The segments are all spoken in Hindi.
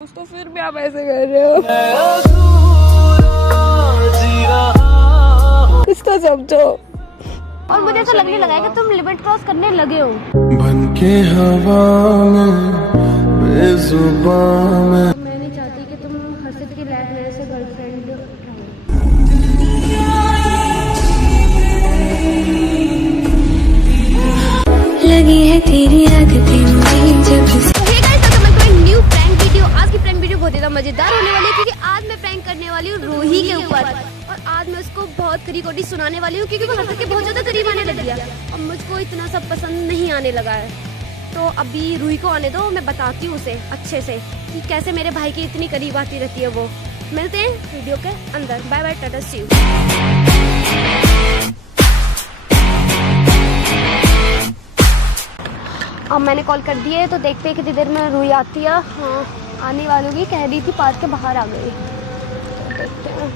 तो फिर भी आप ऐसे कर रहे हो। कुछ तो समझो। और मुझे ऐसा लगने लगा है कि तुम लिमिट क्रॉस करने लगे हो। बनके हवा में बेजुबान में। मैं नहीं चाहती कि तुम हर्षित की लाइफ में ऐसे गर्लफ्रेंड रहो। लगी है तेरी आदतें मुझे जब न्यू प्रैंक वीडियो। आज की प्रैंक वीडियो बहुत ज़्यादा मजेदार होने वाली है क्योंकि आज मैं प्रैंक करने वाली हूँ रूही के ऊपर। और आज मैं उसको बहुत कड़ी कोटी सुनाने वाली हूँ क्योंकि वो हर्षित के बहुत ज़्यादा करीब आने लग गया और मुझको इतना सब पसंद नहीं आने लगा है। तो अभी रूही को आने दो, मैं बताती हूँ उसे अच्छे से कि कैसे मेरे भाई के इतनी करीब आती रहती है वो। मिलते हैं वीडियो के अंदर। Bye bye, tata see you. अब मैंने कॉल कर दिया है तो देखते हैं कितनी देर में रूही आती है। हाँ, आने वाली होगी, कह रही थी पार्क के बाहर आ गई। तो देखते हैं।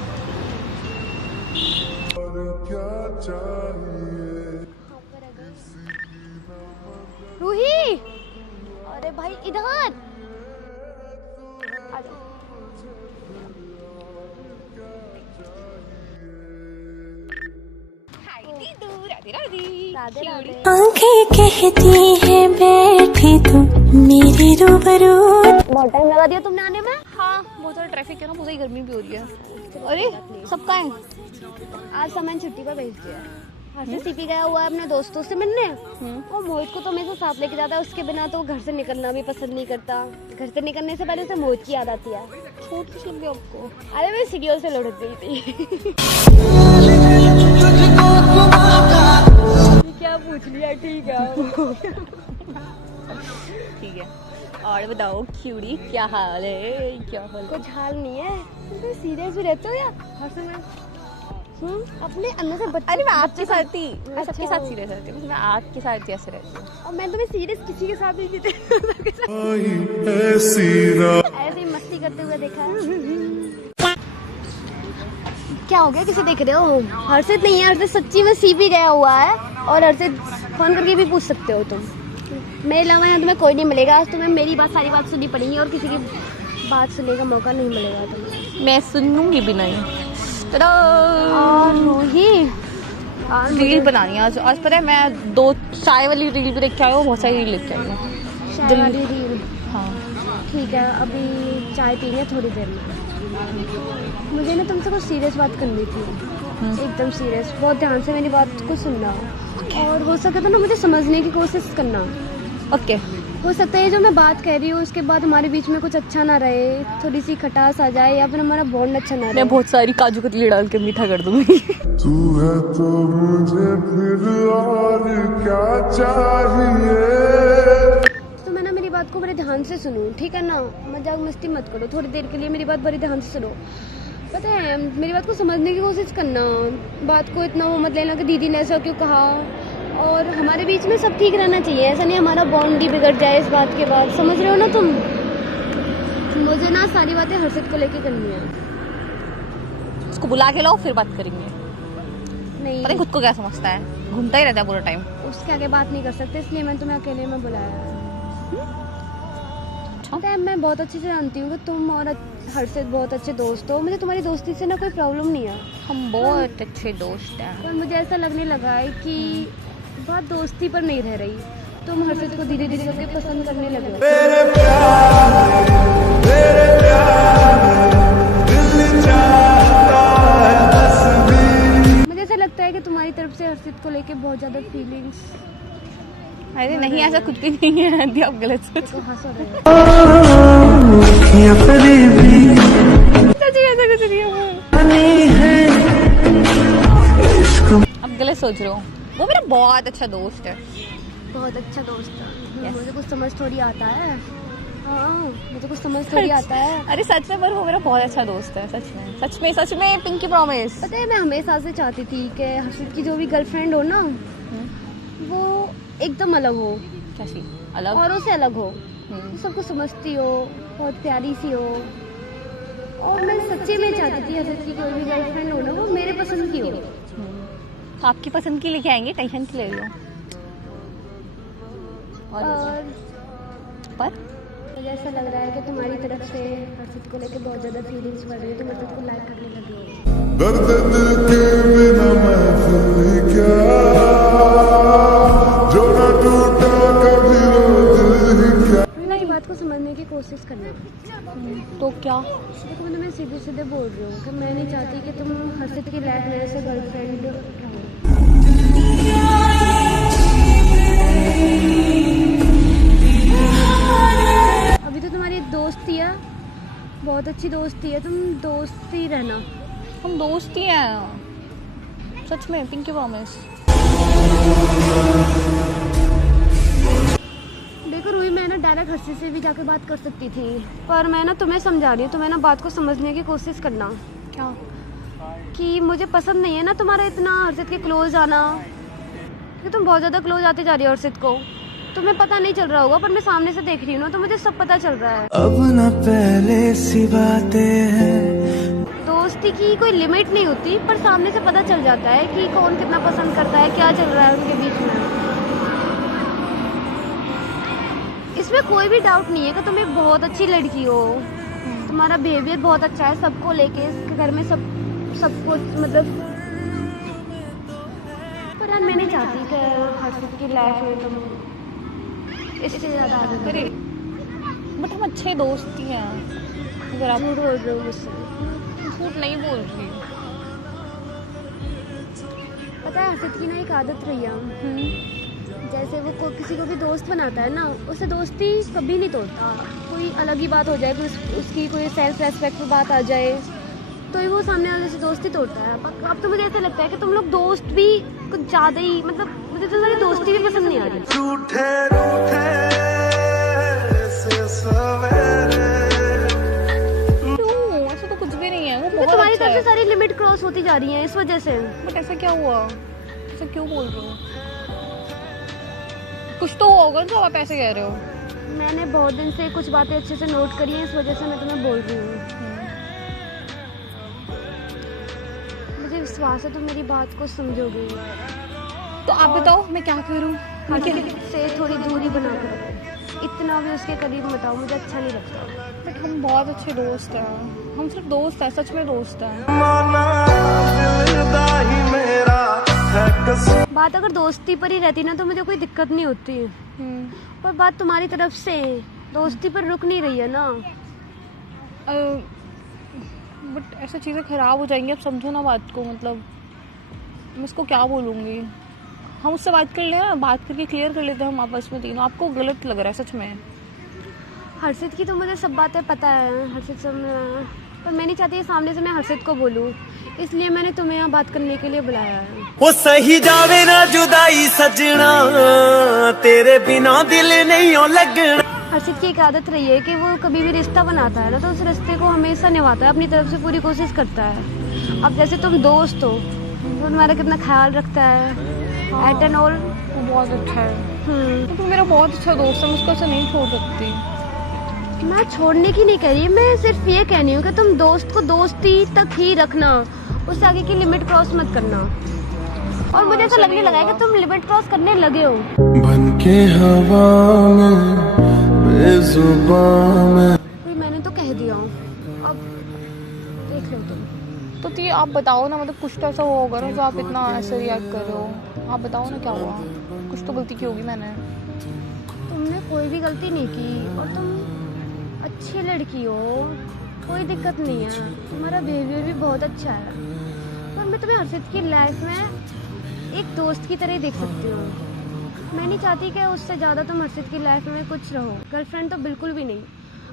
रूही, अरे भाई इधर आ जाओ। राधे राधे। आंखें कहती है बैठी तू मेरे रूबरू। बहुत टाइम लगा दिया तुमने आने में। हाँ, बहुत सारा ट्रैफिक है ना, बहुत गर्मी भी हो रही है। अरे सबका है। आज सामान छुट्टी पर भेज दिया है। हर्षित सीपी गया हुआ है अपने दोस्तों से मिलने। और मोहित को तो हमेशा साथ लेके जाता है, उसके बिना तो वो घर से निकलना भी पसंद नहीं करता। घर से निकलने से पहले उसे मोहित की याद आती है। छोटी सी भी आपको। अरे मैं सीरियल से लुढ़क गई थी। क्या पूछ लिया? ठीक है। ठीक है, और बताओ क्यूड़ी, क्या हाल है? क्या हाल? कुछ हाल नहीं है। तुम सीरियस भी रहते हो यार हर समय। अपने अंदर से बच्चे। अरे मैं आपके साथ थी, मैं अच्छा। सबके साथ सीरियस रहती हूँ, मैं आपके साथ ऐसे रहती हूँ। और मैं तुम्हें सीरियस किसी के साथ नहीं थी। ऐसी ऐसे ही मस्ती करते हुए देखा है। क्या हो गया, किसे देख रहे हो? हर्षित नहीं है, हर्षित सच्ची में सीपी गया हुआ है। और हर्षित फोन करके भी पूछ सकते हो तुम। मेरे अलावा यहाँ तुम्हें कोई नहीं मिलेगा। आज तुम्हें मेरी सारी बात सुननी पड़ेगी और किसी की बात सुनने का मौका नहीं मिलेगा तुम्हें। मैं सुनूंगी भी नहीं। और रूही, रील बनानी है आज पता है, मैं 2 चाय वाली रील भी देख के आई हूँ, बहुत सारी रील लेके आई हूँ। चाय वाली रील। हाँ ठीक है, अभी चाय पीएंगे थोड़ी देर में। मुझे ना तुमसे कुछ सीरियस बात करनी थी, एकदम सीरियस। बहुत ध्यान से मेरी बात को सुनना और हो सके तो ना मुझे समझने की कोशिश करना। ओके। हो सकता है जो मैं बात कह रही हूँ उसके बाद हमारे बीच में कुछ अच्छा ना रहे, थोड़ी सी खटास आ जाए या फिर हमारा बॉन्ड अच्छा ना रहे। मैं बहुत सारी काजू कतली डाल के मीठा कर दूंगी। तू है तो मुझे फिर और क्या चाहिए। तो मैं ना मेरी बात को बड़े ध्यान से सुनो, ठीक है ना? मजाक मस्ती मत करो, थोड़ी देर के लिए मेरी बात बड़े ध्यान से सुनो। पता है, मेरी बात को समझने की कोशिश करना। बात को इतना वो मत लेना कि दीदी ने ऐसा क्यों कहा। और हमारे बीच में सब ठीक रहना चाहिए, ऐसा नहीं हमारा बॉन्ड ही बिगड़ जाए इस बात के बाद। समझ रहे हो ना तुम? मुझे ना सारी बातें हर्षित को लेके करनी है। उसको बुला के लाओ, फिर बात करेंगे। नहीं, पता है खुद को क्या समझता है, घूमता ही रहता है पूरा टाइम। उसके आगे बात नहीं कर सकते, इसलिए मैं तुम्हें अकेले में बुलाया। पता है, मैं बहुत अच्छे से जानती हूँ कि तुम और हर्षित बहुत अच्छे दोस्त हो। मुझे तुम्हारी दोस्ती से ना कोई प्रॉब्लम नहीं है। हम बहुत अच्छे दोस्त हैं। पर मुझे ऐसा लगने लगा है कि बात दोस्ती पर नहीं रह रही। तुम हर्षित को धीरे धीरे करके पसंद करने लगे हो। मुझे ऐसा लगता है कि तुम्हारी तरफ से हर्षित को लेके बहुत ज्यादा फीलिंग्स। अरे नहीं, ऐसा कुछ भी नहीं है, अभी आप गलत सोच तो हंसो रहे हो। सच में ऐसा कुछ नहीं है। आप गलत सोच रहे हो, वो मेरा बहुत अच्छा दोस्त है। बहुत अच्छा दोस्त है। Yes. मुझे कुछ समझ थोड़ी आता है। हाँ, मुझे कुछ समझ थोड़ी आता है। अरे सच में, पर वो मेरा बहुत अच्छा दोस्त है। सच में पिंकी प्रॉमिस। पता है, मैं हमेशा से चाहती थी कि हर्षित की जो भी गर्लफ्रेंड हो ना, वो एकदम अलग हो, कैसी अलग? औरों से अलग हो, सबको समझती हो, बहुत प्यारी सी हो। और मैं सच्चे में चाहती थी हर्षित की कोई भी गर्लफ्रेंड हो ना, वो मेरे पसंद की हो। आपकी पसंद की लेके आएंगे, टेंशन की ले लो। और पर मुझे ऐसा लग रहा है कि तुम्हारी तरफ से हर्षित को लेके बहुत ज़्यादा फीलिंग्स बढ़ रही है, तुम हर्षित को लाइक करने लगे हो। दर्द दिल के बिना महफिल क्या, जो न टूटा कभी वो दिल ही क्या। मेरी बात को समझने की कोशिश करना। तो क्या? देखो मैं सीधे सीधे बोल रही हूँ कि मैं नहीं चाहती कि तुम हर्षित की लाइफ में ऐसे गर्लफ्रेंड रहो। अभी तो तुम्हारी एक दोस्त थी है, बहुत अच्छी दोस्त थी है, तुम दोस्त ही रहना। हम दोस्त ही हैं सच में, पिंकी प्रॉमिस। देखो रूही, मैं ना डायरेक्ट हर्षित से भी जाकर बात कर सकती थी, पर मैं ना तुम्हें समझा रही हूँ, तुम्हें ना बात को समझने की कोशिश करना। क्या? कि मुझे पसंद नहीं है ना तुम्हारा इतना हर्षित के क्लोज आना, कि तुम बहुत ज़्यादा क्लोज आते जा रही हो हर्षित को। तुम्हें पता नहीं चल रहा होगा पर मैं सामने से देख रही हूँ ना, तो मुझे सब पता चल रहा है। अब न पहले सी बातें हैं। दोस्ती की कोई लिमिट नहीं होती, पर सामने से पता चल जाता है कि कौन कितना पसंद करता है, क्या चल रहा है उनके बीच में। इसमें कोई भी डाउट नहीं है कि तुम एक बहुत अच्छी लड़की हो, तुम्हारा बिहेवियर बहुत अच्छा है सबको लेके, इसके घर में सब कुछ मतलब। पर यार मैं नहीं चाहती कि हर्षित की लाइफ में तुम इससे ज़्यादा आगे अरे बट हम अच्छे दोस्त ही हैं। अगर आप झूठ बोल रहे हो मुझसे। झूठ नहीं बोल रही। पता है हर्षित की ना एक आदत रही है, जैसे वो किसी को भी दोस्त बनाता है ना, उससे दोस्ती कभी नहीं तोड़ता। कोई अलग ही बात हो जाए, उसकी कोई सेल्फ रेस्पेक्ट पे बात आ जाए तो ही वो सामने वाले से दोस्ती तोड़ता है। अब तो मुझे ऐसा लगता है कि तुम लोग दोस्त भी कुछ ज़्यादा ही, मतलब मुझे तो तुम्हारी दोस्ती भी पसंद नहीं आ रही। क्यों? ऐसा तो कुछ भी नहीं है, वो बहुत तुम्हारी अच्छा तरफ से है। सारी लिमिट क्रॉस होती जा रही है इस वजह से। बट ऐसा क्या हुआ? ऐसा क्यों बोल रहे हो? कुछ तो हुआ होगा जो आप ऐसे कह रहे हो। मैंने बहुत दिन से कुछ बातें अच्छे से नोट करी हैं, इस वजह से मैं तुम्हें बोल रही हूँ। मुझे विश्वास है तुम मेरी बात को समझोगे। तो आप बताओ मैं क्या करूँ? हर्षित से थोड़ी दूरी बना कर रखो, इतना भी उसके करीब मत आओ, मुझे अच्छा नहीं लगता। बट हम बहुत अच्छे दोस्त हैं, हम सिर्फ दोस्त हैं, सच में दोस्त हैं। बात अगर दोस्ती पर ही रहती ना तो मुझे कोई दिक्कत नहीं होती, पर बात तुम्हारी तरफ से दोस्ती पर रुक नहीं रही है ना। बट ऐसे चीज़ें ख़राब हो जाएंगी, अब समझो ना बात को। मतलब मैं इसको क्या बोलूँगी? हम उससे बात कर लें, बात करके क्लियर कर लेते हैं हम आपस में तीनों। आपको गलत लग रहा है सच में? हर्षित की तो मुझे सब बातें पता है, हर्षित से पर मैं नहीं चाहती सामने से मैं हर्षित को बोलूँ, इसलिए मैंने तुम्हें यहाँ बात करने के लिए बुलाया है। वो सही जावे ना जुदाई सजना, तेरे बिना दिल नहीं हो लगना। हर्षित की एक आदत रही है कि वो कभी भी रिश्ता बनाता है ना तो उस रिश्ते को हमेशा निभाता है, अपनी तरफ से पूरी कोशिश करता है। अब जैसे तुम दोस्त हो, वो तुम्हारा कितना ख्याल रखता है, एट एंड ऑल। वो बहुत अच्छा है, तो मेरा बहुत अच्छा दोस्त है, मैं उसको ऐसा नहीं छोड़ सकती। मैं छोड़ने की नहीं कह रही, मैं सिर्फ ये कह रही हूँ कि तुम दोस्त को दोस्ती तक ही रखना, उससे आगे की लिमिट क्रॉस मत करना। और मुझे ऐसा लगने लगा है कि तुम लिमिट क्रॉस करने लगे हो। बनके हवा में बेजुबान में। मैंने तो कह दिया हूँ, अब देख लो तुम। तो आप बताओ ना, मतलब कुछ तो ऐसा हुआ होगा ना जो आप इतना ऐसे रिएक्ट कर रहे हो। आप बताओ ना क्या हुआ? कुछ तो गलती की होगी मैंने। तुमने कोई भी गलती नहीं की और तुम अच्छी लड़की हो, कोई दिक्कत नहीं है, तुम्हारा बिहेवियर भी बहुत अच्छा है। पर मैं तुम्हें हर्षित की लाइफ में एक दोस्त की तरह ही देख सकती हूँ। मैं नहीं चाहती कि उससे ज़्यादा तुम हर्षित की लाइफ में कुछ रहो, गर्लफ्रेंड तो बिल्कुल भी नहीं।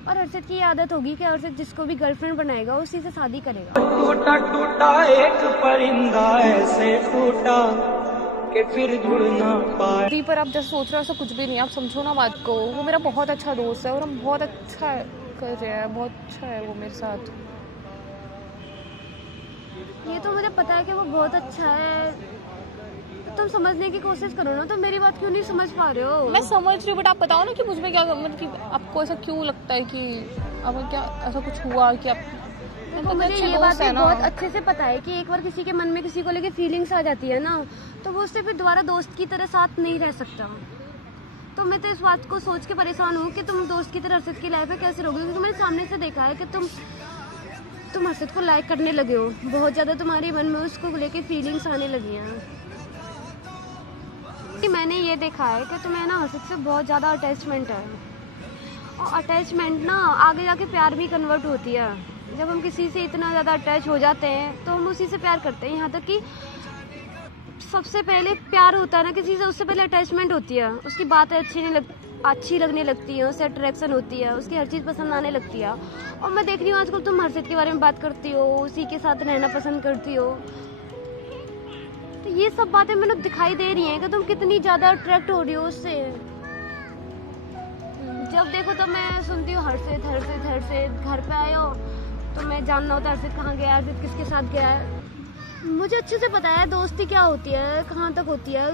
और हर्षित की आदत होगी कि हर्षित जिसको भी गर्लफ्रेंड बनाएगा उसी से शादी करेगा। टूटा टूटा एक परिंदा ऐसे टूटा कि फिर जुड़ ना पाए। पर आप जैसे सोच रहे हो ऐसा कुछ भी नहीं, आप समझो ना बात को। वो मेरा बहुत अच्छा दोस्त है और हम बहुत अच्छा कर रहे हैं, बहुत अच्छा है वो मेरे साथ। ये तो मुझे पता है कि वो बहुत अच्छा है, तो तुम समझने की कोशिश करो ना। तो मेरी बात क्यों नहीं समझ पा रहे हो? मैं समझ रही हूँ, बट आप बताओ ना कि मुझमें क्या, मतलब कि आपको ऐसा क्यों लगता है कि अब क्या ऐसा कुछ हुआ कि आप। देखो मुझे ये बात बहुत अच्छे से पता है कि एक बार किसी के मन में किसी को लेके फीलिंग्स आ जाती है ना, तो वो उससे फिर दोबारा दोस्त की तरह साथ नहीं रह सकता। तो मैं तो इस बात को सोच के परेशान हूँ कि तुम दोस्त की तरह हर्षित की लाइफ में कैसे रहोगे, क्योंकि मैंने सामने से देखा है कि तुम हर्षित को लाइक करने लगे हो, बहुत ज़्यादा तुम्हारे मन में उसको लेके फीलिंग्स आने लगी हैं। मैंने ये देखा है कि तुम्हें ना हर्षित से बहुत ज़्यादा अटैचमेंट है, और अटैचमेंट ना आगे जाके प्यार भी कन्वर्ट होती है। जब हम किसी से इतना ज़्यादा अटैच हो जाते हैं तो हम उसी से प्यार करते हैं, यहाँ तक कि सबसे पहले प्यार होता है ना किसी से, उससे पहले अटैचमेंट होती है। उसकी बातें अच्छी लगने लगती है, उससे अट्रैक्शन होती है, उसकी हर चीज़ पसंद आने लगती है। और मैं देख रही हूँ आजकल तुम हर्षित के बारे में बात करती हो, उसी के साथ रहना पसंद करती हो, तो ये सब बातें मैंने दिखाई दे रही हैं कि तुम कितनी ज़्यादा अट्रैक्ट हो रही हो उससे। जब देखो तो मैं सुनती हूँ हर्षित हर्षित हर्षित, घर पे आए हो तो मैं जानना होता है हर्षित कहाँ गया, हर्षित किसके साथ गया है। मुझे अच्छे से पता है दोस्ती क्या होती है, कहाँ तक होती है,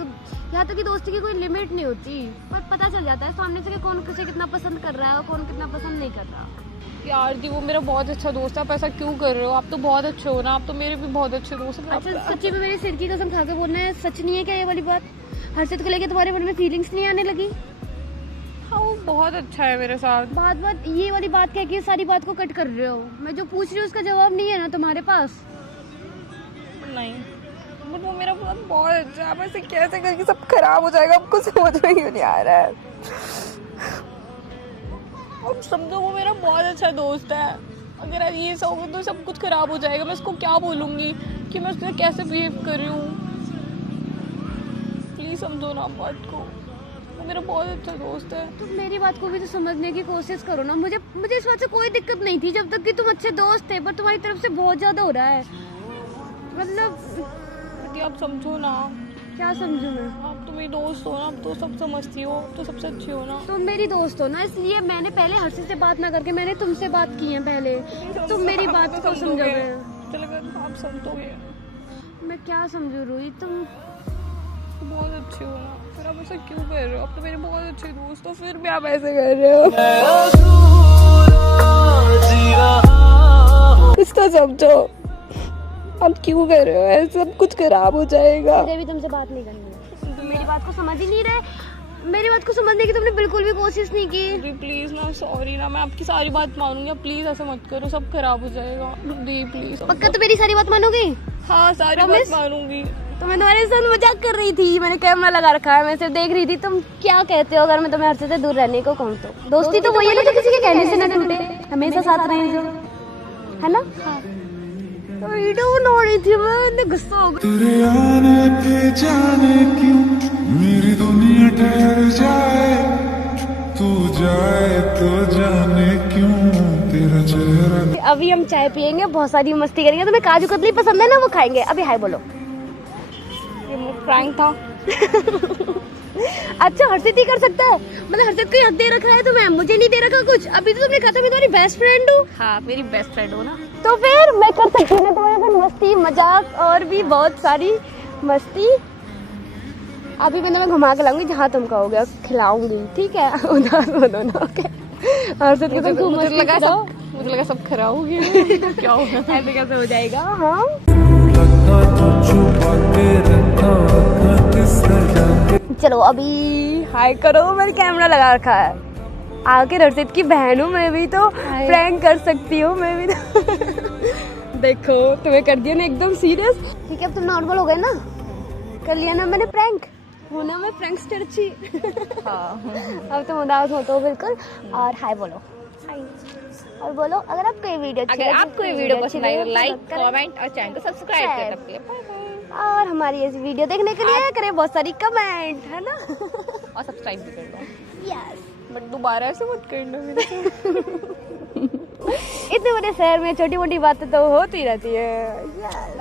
यहाँ तक कि दोस्ती की कोई लिमिट नहीं होती, पर पता चल जाता है सामने से कि कौन किसे कितना पसंद कर रहा है और कौन कितना पसंद नहीं कर रहा। यार दी वो मेरा बहुत अच्छा दोस्त है, आप ऐसा क्यों कर रहे हो? आप तो बहुत अच्छे हो ना, आप तो मेरे भी बहुत अच्छे दोस्त हैं। अच्छा सच्ची में मेरे सिर की कसम खा के बोलना है, सच नहीं है क्या ये वाली बात? हर्षित को लेके तुम्हारे मन में फीलिंग्स नहीं आने लगी? हाँ वो बहुत अच्छा है मेरे साथ। बात ये वाली बात कह के सारी बात को कट कर रहे हो। मैं जो पूछ रही हूँ उसका जवाब नहीं है ना तुम्हारे पास? नहीं बट वो मेरा बहुत अच्छा है, आप ऐसे कैसे करके सब खराब हो जाएगा, आपको समझ में क्यों नहीं आ रहा है? अब समझो वो मेरा बहुत अच्छा दोस्त है, अगर आज ये सब होगा तो सब कुछ खराब हो जाएगा। मैं उसको क्या बोलूँगी कि मैं उससे कैसे बिहेव कर रही हूँ? प्लीज़ समझो ना बात को, वो मेरा बहुत अच्छा दोस्त है। तुम मेरी बात को भी तो समझने की कोशिश करो ना। मुझे इस बात से कोई दिक्कत नहीं थी जब तक कि तुम अच्छे दोस्त थे, पर तुम्हारी तरफ से बहुत ज़्यादा हो रहा है। मतलब आप समझो ना। क्या समझूं मैं? आप तो मेरी दोस्त हो ना, आप तो सब समझती हो, तो सबसे अच्छी हो ना। तुम मेरी दोस्त हो ना, इसलिए मैंने पहले हर्षित से बात ना करके मैंने तुमसे बात की है पहले। तुम मेरी बात को समझोगे? चलो आप समझोगे। मैं क्या समझू रूही? तुम बहुत अच्छे हो ना, फिर आप ऐसा क्यों कर रहे हो? आप तो मेरे बहुत अच्छे दोस्त हो, फिर भी आप ऐसे कर रहे हो। कुछ तो समझो, आप क्यों कर रहे हो ऐसे? सब कुछ खराब हो जाएगा। मुझे भी तुमसे बात नहीं करनी है। तुम मेरी बात को समझ ही नहीं रहे। मेरी बात को समझने की तुमने बिल्कुल भी कोशिश नहीं की। प्लीज ना, सॉरी ना, मैं आपकी सारी बात मानूंगी, आप प्लीज ऐसे मत करो, सब खराब हो जाएगा। दी प्लीज। पक्का तो मेरी सारी बात मानोगी? हाँ सारी बात मानूंगी। तो मैं तुम्हारे साथ मजाक कर रही थी, मैंने कैमरा लगा रखा है, मैं सिर्फ देख रही थी तुम क्या कहते हो। अगर मैं तुम्हें हर्षित से दूर रहने को कहूँ तो दोस्ती तो वही है ना जो किसी के कहने से ना टूटे, हमेशा साथ रहे जो, है ना? तो वीडियो बना रही थी मैं, गुस्सा हो गया। तेरे आने पे जाने क्यों मेरी दुनिया ठहर जाए, तू जाए तो जाने क्यों तेरा चेहरा। अभी हम चाय पियेंगे, बहुत सारी मस्ती करेंगे। तुम्हें काजू कतली पसंद है ना, वो खाएंगे। अभी हाय बोलो। ये प्रैंक था। अच्छा हर्षित ही कर सकता है? मतलब हर्षित को हक दे रखा है तुम्हें, मुझे नहीं दे रखा कुछ? अभी तो तुमने कहा था मैं तुम्हारी बेस्ट फ्रेंड हूँ। हाँ मेरी बेस्ट फ्रेंड हो ना, तो फिर मैं कर सकती हूँ ना तुम्हारे साथ मस्ती मजाक और भी बहुत सारी मस्ती। अभी मैं तुम्हें घुमा के लाऊंगी जहाँ तुम कहोगे, खिलाऊंगी, ठीक है? उदास मत होना, ओके? हर्षित को तुम खूब मस्ती करो। मुझे लगा सब खराब हो गया। क्या होगा? ऐसे कैसे हो जाएगा? हाँ चलो अभी हाय करो, मैंने कैमरा लगा रखा है। आखिर हर्षित की बहन हूँ मैं भी, तो प्रैंक कर सकती हूँ मैं भी तो। देखो तुम्हें कर दिया ना एकदम सीरियस। ठीक है अब तुम नॉर्मल हो गए ना, कर लिया ना मैंने प्रैंक, होना मैं प्रैंकस्टर थी। हाँ अब तुम उदास हो तो बिल्कुल। और हाय बोलो, हाय। और बोलो अगर आपको ये वीडियो पसंद आई तो लाइक कमेंट और चैनल को सब्सक्राइब कर सकते। और हमारी इस वीडियो देखने के लिए करें बहुत सारी कमेंट, है ना? और सब्सक्राइब भी कर दो। यस बट दोबारा ऐसे मत करना मेरे इतने बड़े शहर में छोटी मोटी बातें तो होती रहती है। यस